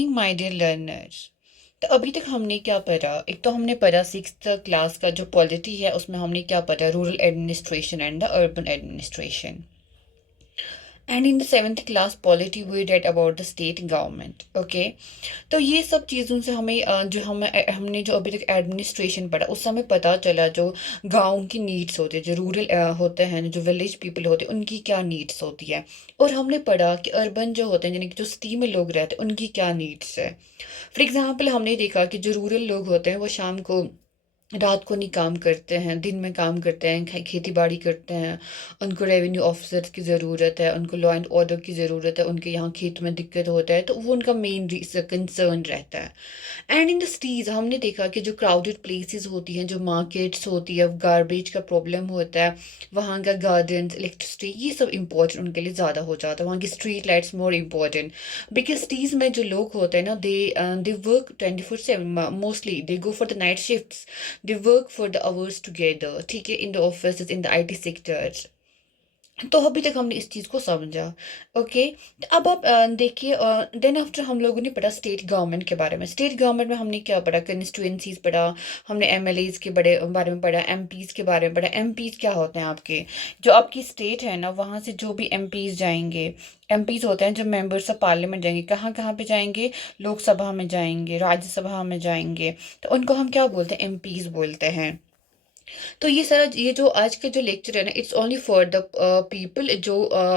My dear learners, तो अभी तक हमने क्या पढ़ा? एक तो हमने पढ़ा सिक्स्थ क्लास का जो पॉलिटी है, उसमें हमने क्या पढ़ा? Rural administration and the urban administration. And in the seventh class polity we read about the state government. Okay, तो ये सब चीज़ों से हमें हमने जो अभी तक एडमिनिस्ट्रेशन पढ़ा, उससे हमें पता चला जो गांव की नीड्स होती है, जो रूरल होते हैं, जो विलेज पीपल होते हैं, उनकी क्या नीड्स होती है। और हमने पढ़ा कि अर्बन जो होते हैं, यानी कि जो सिटी में लोग रहते हैं, उनकी क्या नीड्स है। फॉर एग्जाम्पल हमने देखा कि जो रूरल लोग होते हैं वो शाम को रात को नहीं काम करते हैं, दिन में काम करते हैं, खेती बाड़ी करते हैं। उनको रेवेन्यू ऑफिसर्स की ज़रूरत है, उनको लॉ एंड ऑर्डर की ज़रूरत है, उनके यहाँ खेत में दिक्कत होता है, तो वो उनका मेन कंसर्न रहता है। एंड इन द सिटीज़ हमने देखा कि जो क्राउडेड प्लेसेस होती हैं, जो मार्केट्स होती है, गार्बेज का प्रॉब्लम होता है, वहाँ का गार्डन्स, इलेक्ट्रिसिटी, ये सब इंपॉर्टेंट उनके लिए ज़्यादा हो जाता है। वहाँ की street lights more important, because cities में जो लोग होते हैं ना, they work 24/7, mostly they go for the night shifts, they work for the hours together, ठीक है, in the offices, in the IT sectors। तो अभी तक हमने इस चीज़ को समझा। ओके, अब आप देखिए, देन आफ्टर हम लोगों ने पढ़ा स्टेट गवर्नमेंट के बारे में। स्टेट गवर्नमेंट में हमने क्या पढ़ा? कंस्टिट्यूंसीज पढ़ा, हमने एमएलएज के बड़े बारे में पढ़ा, एमपीज के बारे में पढ़ा। एमपीज क्या होते हैं? आपके जो आपकी स्टेट है ना, वहाँ से जो भी एमपीज जाएंगे, एमपीज होते हैं जो मेंबर्स ऑफ पार्लियामेंट जाएंगे, कहाँ कहाँ पे जाएंगे? लोकसभा में जाएंगे, राज्यसभा में जाएंगे, तो उनको हम क्या बोलते हैं? एमपीज बोलते हैं। तो ये सारा, ये जो आज का जो लेक्चर है ना, it's only for the people जो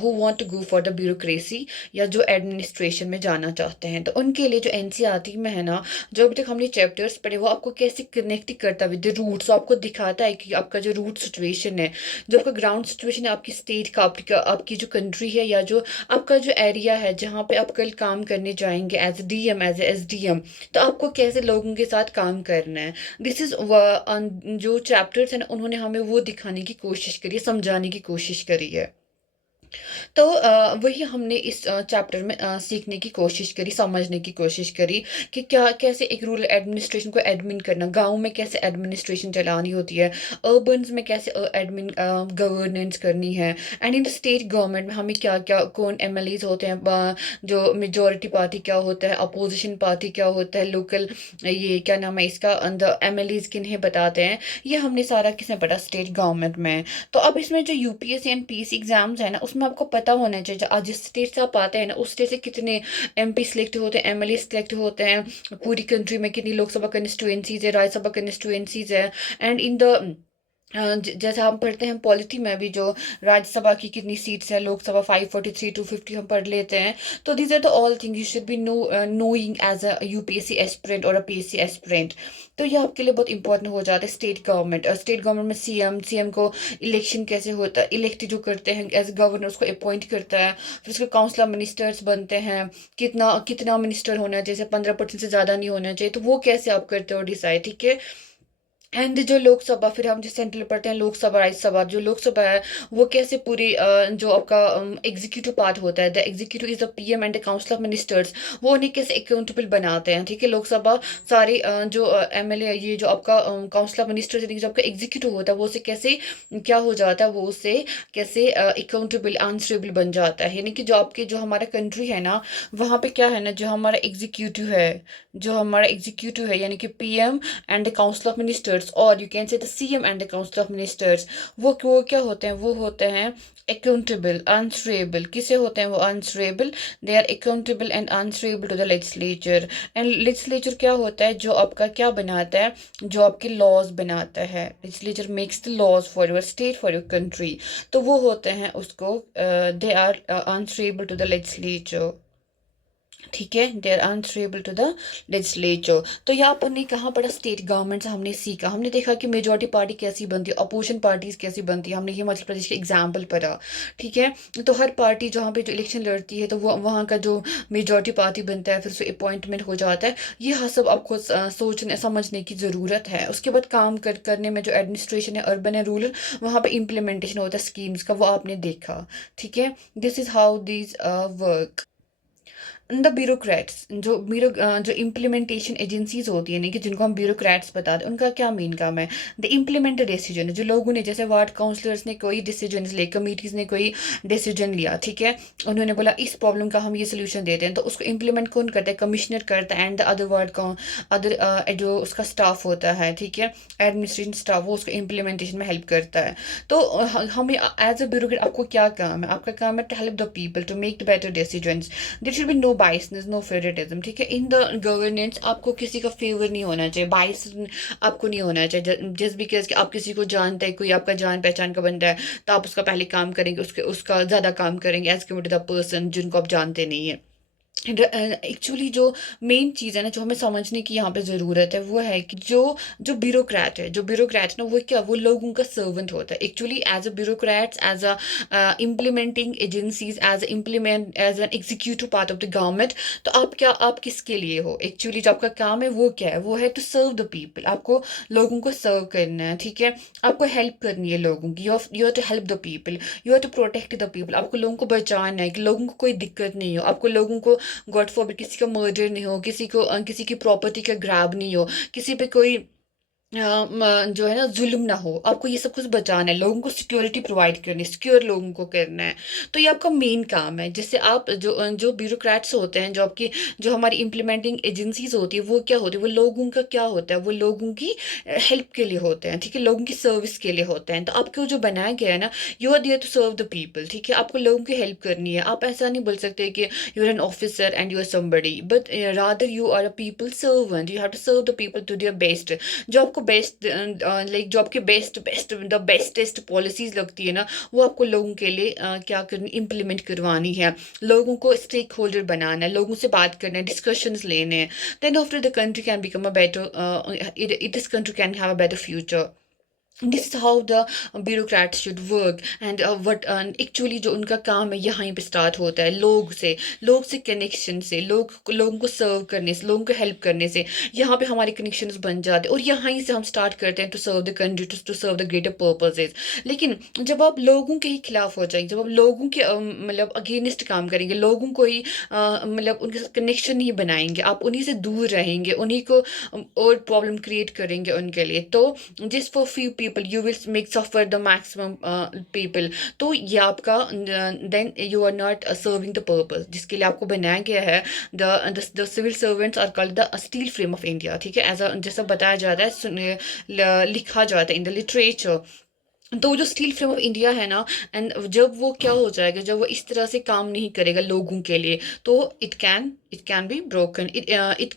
who want to go for the bureaucracy, या जो एडमिनिस्ट्रेशन में जाना चाहते हैं, तो उनके लिए जो एनसीईआरटी में है ना, जो अभी तक हमने चैप्टर्स पढ़े, वो आपको कैसे कनेक्ट करता है विद द रूट्स, आपको दिखाता है कि आपका जो रूट सिचुएशन है, जो आपका ग्राउंड सिचुएशन है, आपकी स्टेट का, आपकी जो कंट्री है, या जो आपका जो एरिया है जहाँ पे आप कल काम करने जाएंगे as a DM, as a SDM, तो आपको कैसे लोगों के साथ काम करना है। दिस इज जो चैप्टर्स हैं ना, उन्होंने हमें वो दिखाने की कोशिश करी है, समझाने की कोशिश करी है। तो वही हमने इस चैप्टर में सीखने की कोशिश करी, समझने की कोशिश करी कि क्या, कैसे एक रूरल एडमिनिस्ट्रेशन को एडमिन करना, गांव में कैसे एडमिनिस्ट्रेशन चलानी होती है, अर्बन्स में कैसे एडमिन गवर्नेंस करनी है, and in the state government में हमें क्या क्या, कौन एमएलएज होते हैं, जो मेजोरिटी पार्टी क्या होता है, अपोजिशन पार्टी क्या होता है, लोकल, ये क्या नाम है इसका, अंदर एमएलएज किन्हें बताते हैं, ये हमने सारा किसने पढ़ा? स्टेट गवर्नमेंट में। तो अब इसमें जो यूपीएससी एंड पीएससी एग्जाम्स है ना, उसमें आपको पता होना चाहिए आज जिस स्टेट से आप आते हैं ना, उस स्टेट से कितने एमपी सिलेक्ट होते हैं, एमएलए सिलेक्ट होते हैं, पूरी कंट्री में कितनी लोकसभा कंस्टिट्यूएंसीज है, राज्यसभा कंस्टिट्यूएंसीज है, एंड इन द जैसे हम पढ़ते हैं पॉलिटी में भी, जो राज्यसभा की कितनी सीट्स है, लोकसभा 543 250 हम पढ़ लेते हैं। तो these are the all thing you should be knowing as a UPSC aspirant और अ पीएससी एस्पिरेंट। तो ये आपके लिए बहुत इंपॉर्टेंट हो जाता है। स्टेट गवर्नमेंट, और स्टेट गवर्नमेंट में सीएम को इलेक्शन कैसे होता है, इलेक्ट जो करते हैं एज गवर्नर, उसको अपॉइंट करता है, फिर उसके काउंसलर मिनिस्टर्स बनते हैं। कितना कितना मिनिस्टर होना चाहिए? जैसे 15% से ज़्यादा नहीं होना चाहिए, तो वो कैसे आप करते हो डिसाइड, ठीक है। एंड जो लोकसभा, फिर हम जो सेंट्रल पढ़ते हैं लोकसभा, राज्यसभा, जो लोकसभा है वो कैसे पूरी जो आपका एग्जीक्यूटिव पार्ट होता है, the executive is the PM and the council of ministers, वो उन्हें कैसे अकाउंटेबल बनाते हैं, ठीक है। लोकसभा सारे जो एमएलए, ये जो आपका काउंसिल ऑफ मिनिस्टर्स, यानी कि जो आपका एग्जीक्यूटिव होता है, वो उसे कैसे क्या हो जाता है, वो उसे कैसे अकाउंटेबल, आंसरेबल बन जाता है। यानी कि जो आपके, जो हमारा कंट्री है ना, वहाँ पे क्या है ना, जो हमारा एग्जीक्यूटिव है, यानी कि PM and the council of ministers, और you can say the CM and the council of ministers, वो क्या होते हैं? वो होते हैं अकाउंटेबल, आंसरेबल। किसे होते हैं वो? Answerable. They are accountable and answerable to the legislature. And legislature क्या होता है? जो आपका क्या बनाता है? जो आपके लॉज बनाता है। Legislature makes the laws for your state, for your country. तो वो होते हैं उसको, they are answerable to the legislature, ठीक है। They are answerable to the legislature. तो यहाँ पर नहीं, कहाँ पढ़ा? स्टेट गवर्नमेंट से हमने सीखा, हमने देखा कि मेजोरिटी पार्टी कैसी बनती है, अपोजिशन पार्टीज कैसी बनती है, हमने हिमाचल प्रदेश के एग्जाम्पल पढ़ा, ठीक है। तो हर पार्टी जहाँ पे जो इलेक्शन लड़ती है, तो वो वहाँ का जो मेजोरिटी पार्टी बनता है, फिर उससे अपॉइंटमेंट हो जाता है। ये हाँ सब आपको सोचने समझने की ज़रूरत है। उसके बाद काम करने में जो एडमिनिस्ट्रेशन है, अर्बन है, रूरल, वहाँ पे इम्प्लीमेंटेशन होता है स्कीम्स का, वो आपने देखा, ठीक है। This is how these work. The bureaucrats, जो इम्प्लीमेंटेशन एजेंसीज होती है ना, कि जिनको हम ब्यूरोक्रेट्स बताते हैं, उनका क्या मेन काम है? The implement the decision. जो लोगों ने, जैसे वार्ड काउंसलर्स ने कोई डिसीजन ले, कमिटीज़ ने कोई डिसीजन लिया, ठीक है, उन्होंने बोला इस प्रॉब्लम का हम ये सोल्यूशन देते हैं, तो उसको इम्प्लीमेंट कौन करता है? कमिश्नर करता है, एंड द अदर वार्ड का अदर जो उसका स्टाफ होता है, ठीक है, एडमिनिस्ट्रेशन स्टाफ, वो उसको इम्प्लीमेंटेशन में हेल्प करता है। तो हमें एज अ ब्यूरोक्रेट आपको क्या काम है? आपका काम है to help the people to make the better decisions. There should be no biasness, no favouritism, ठीक है, इन द गवर्नेंस। आपको किसी का फेवर नहीं होना चाहिए, बायस आपको नहीं होना चाहिए। जस्ट बिकॉज कि आप किसी को जानते हैं, कोई आपका जान पहचान का बंदा है, तो आप उसका पहले काम करेंगे, उसका ज़्यादा काम करेंगे as compare to the person जिनको आप जानते नहीं है। एक्चुअली जो मेन चीज़ है ना, जो हमें समझने की यहाँ पे ज़रूरत है, वो है कि जो जो ब्यूरोक्रेट ना, वो क्या, वो लोगों का सर्वेंट होता है। Actually as a bureaucrats, as a implementing agencies, as an executive part of the government, तो आप किसके लिए हो? एक्चुअली जो आपका काम है वो क्या है? वो है टू सर्व द पीपल। आपको लोगों को सर्व करना है, ठीक है, आपको हेल्प करनी है लोगों की। You are to help the people, you are to protect the people. आपको लोगों को बचाना है कि लोगों को कोई दिक्कत नहीं हो, आपको लोगों को गॉड फॉरबिड किसी का मर्डर नहीं हो, किसी की प्रॉपर्टी का ग्रैब नहीं हो, किसी पे कोई जो है ना जुल्म ना हो। आपको ये सब कुछ बचाना है, लोगों को सिक्योरिटी प्रोवाइड करनी है, सिक्योर लोगों को करना है। तो ये आपका मेन काम है। जैसे आप जो ब्यूरोक्रेट्स होते हैं, जो हमारी इम्प्लीमेंटिंग एजेंसीज होती है, वो क्या होती है? वो लोगों का क्या होता है? वो लोगों की हेल्प के लिए होते हैं, ठीक है, लोगों की सर्विस के लिए होते हैं। तो आपको जो बनाया गया है ना, you are there to serve the people, ठीक है, आपको लोगों की हेल्प करनी है। आप ऐसा नहीं बोल सकते कि you are an officer and you are somebody, but rather you are a people servant, you have to serve the people to their best. जो आपको बेस्ट, लाइक जो आपके best best the bestest policies लगती है ना, वो आपको लोगों के लिए क्या करनी, इम्प्लीमेंट करवानी है। लोगों को स्टेक होल्डर बनाना है, लोगों से बात करना है, डिस्कशंस लेने हैं। Then after the country can become a better, this country can have a better future. This is how the bureaucrats should work. And what actually जो उनका काम है यहाँ पे स्टार्ट होता है लोग से कनेक्शन से, लोगों को सर्व करने से, लोगों को हेल्प करने से यहाँ पे हमारे कनेक्शंस बन जाते हैं, और यहाँ ही से हम स्टार्ट करते हैं to serve the country, to serve the greater purposes. लेकिन जब आप लोगों के ही खिलाफ हो जाएंगे, जब आप लोगों के मतलब अगेंस्ट काम करेंगे, लोगों को ही मतलब उनके साथ कनेक्शन नहीं बनाएंगे, आप उन्हीं से दूर रहेंगे, उन्हीं को और प्रॉब्लम क्रिएट करेंगे उनके लिए, तो just for few people you will make suffer the maximum people। तो ये आपका then you are not serving the purpose जिसके लिए आपको बनाया गया है। the civil servants are called the steel frame of India, ठीक है, जैसा बताया जाता है, लिखा जाता है इन द लिटरेचर। तो वो जो स्टील फ्रेम ऑफ इंडिया है ना, एंड जब वो क्या हो जाएगा, जब वो इस तरह से काम नहीं करेगा लोगों के लिए, तो it can be broken, it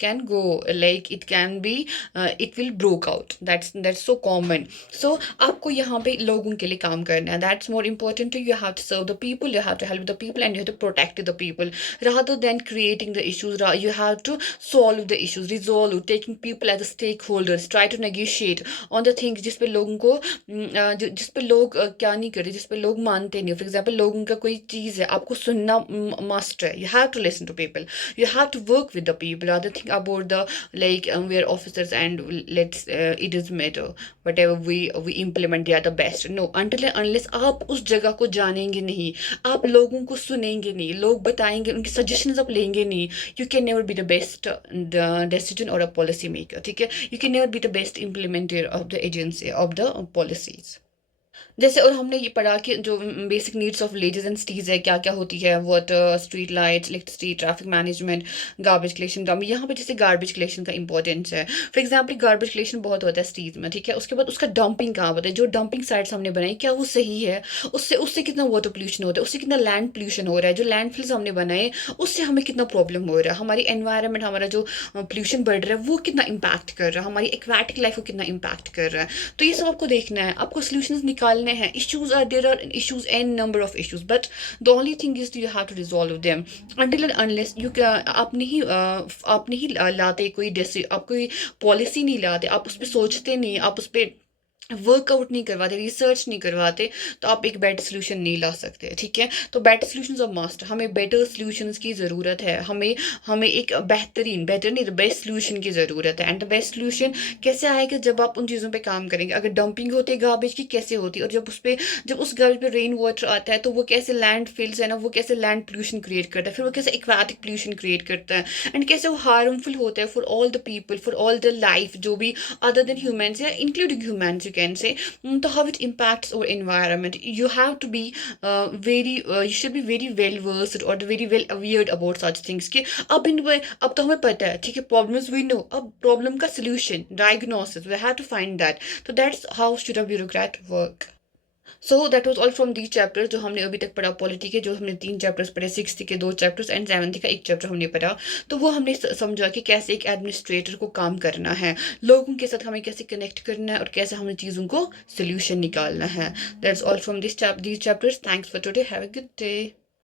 can go, like it will broke out, that's so common। so आपको यहाँ पे लोगों के लिए काम करना है, that's more important to you have to serve the people, you have to help the people, and you have to protect the people rather than creating the issues। you have to solve the issues, resolve, taking people as a stakeholders, try to negotiate on the things जिस पे लोगों को जिस पे लोग क्या नहीं करते, जिस पे लोग मानते नहीं। फॉर एग्जाम्पल लोगों का कोई चीज़ है, आपको सुनना मस्ट है, you have to listen to people, you have to work with the people, other think about the like we are officers and let's it is matter whatever we implement, they are the best. No, until unless आप उस जगह को जानेंगे नहीं, आप लोगों को सुनेंगे नहीं, लोग बताएंगे, उनकी सजेशंस आप लेंगे नहीं, you can never be the best decision और अ पॉलिसी मेकर, ठीक है, you can never be the best implementer of the agency of the policies. जैसे और हमने ये पढ़ा कि जो basic needs of villages and cities है, क्या क्या होती है, water, street lights, electricity, traffic management, garbage collection का। यहाँ पे जैसे गार्बेज कलेक्शन का इंपॉर्टेंस है। फॉर एग्जांपल गार्बेज कलेक्शन बहुत होता है सिटीज़ में, ठीक है, उसके बाद उसका डंपिंग कहाँ होता है, जो डंपिंग साइट्स हमने बनाई क्या वो सही है? उससे उससे कितना वाटर पोल्यूशन होता है, उससे कितना लैंड पोल्यूशन हो रहा है, जो लैंडफिल्स हमने बनाए उससे हमें कितना प्रॉब्लम हो रहा है, हमारी एनवायरनमेंट, हमारा जो पोल्यूशन बढ़ रहा है वो कितना इम्पैक्ट कर रहा है, हमारी एक्वाटिक लाइफ को कितना इम्पैक्ट कर रहा है। तो ये सब आपको देखना है, आपको सोल्यूशन निकालने हैं। there are issues, n number of issues, but the only thing is you have to resolve them until and unless you आप नहीं लाते कोई आप कोई पॉलिसी नहीं लाते, आप उस पर सोचते नहीं, आप उस पर वर्कआउट नहीं करवाते, रिसर्च नहीं करवाते, तो आप एक बेटर सोल्यूशन नहीं ला सकते, ठीक है। तो बेटर सोल्यूशंस ऑफ मस्ट, हमें बेटर सोल्यूशंस की ज़रूरत है, हमें हमें एक बेहतरीन, बेटर नहीं, बेस्ट सोल्यूशन की ज़रूरत है। एंड द बेस्ट सोल्यूशन कैसे आएगा, जब आप उन चीज़ों पे काम करेंगे। अगर डंपिंग होती है गार्बेज की, कैसे होती है, और जब उस पे, जब उस गार्बेज पे रेन वाटर आता है, तो वो कैसे लैंड फिल्स है ना, वो कैसे लैंड पोल्यूशन क्रिएट करता है, फिर वो कैसे एक्वाटिक पोल्यूशन क्रिएट करता है, एंड कैसे वो हार्मफुल होता है for all the people, for all the life, जो भी अदर देन ह्यूमन्स या इंक्लूडिंग ह्यूमन्स, यू कैन से। तो how it impacts our environment, you have to be you should be very well versed or very well aware about such things कि अब इन अब तो हमें पता है, ठीक है, problems we know, अब problem का solution diagnosis we have to find that, so that's how should a bureaucrat work. So that was all from the chapters जो हमने अभी तक पढ़ा पॉलिटी के, जो हमने 3 चैप्टर्स पढ़े, 6th के 2 चैप्टर्स एंड 7th का 1 चैप्टर हमने पढ़ा। तो वो हमने समझा कि कैसे एक एडमिनिस्ट्रेटर को काम करना है, लोगों के साथ हमें कैसे कनेक्ट करना है, और कैसे हमें चीज़ों को सोल्यूशन निकालना है। That's all from this chapters. Thanks for today, have a good day.